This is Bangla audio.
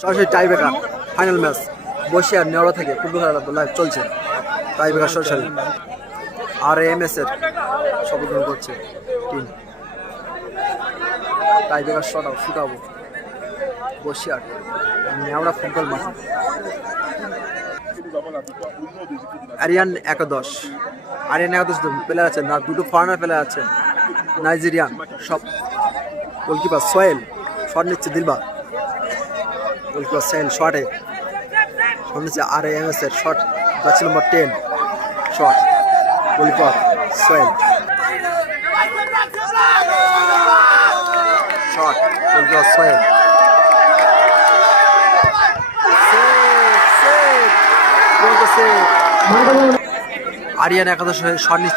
সরাসরি টাইব্রেকার ফাইনাল ম্যাচ বসিয়ার নেওয়া থেকে ফুটবল খেলা লাইভ চলছে। টাইব্রেকার সরাসরি আর এম এস এর শপথগ্রহণ করছে টিম। টাইব্রেকার শুটাবো বসিয়ার নেওয়া ফুটবল মাঠ। আরিয়ান একাদশ প্লেয়ার আছে না, দুটো ফরেনার প্লেয়ার আছে নাইজেরিয়ান সব। গোলকিপার সোহেল শট নিচ্ছে, দিলবা গোলকিপার সোহেল শটে শট নিচ্ছে। আর এম এস এর শট যাচ্ছে number 10 shot goalkeeper Sohel shot goalkeeper Sohel Aryan একাদশ শট নিচ্ছে।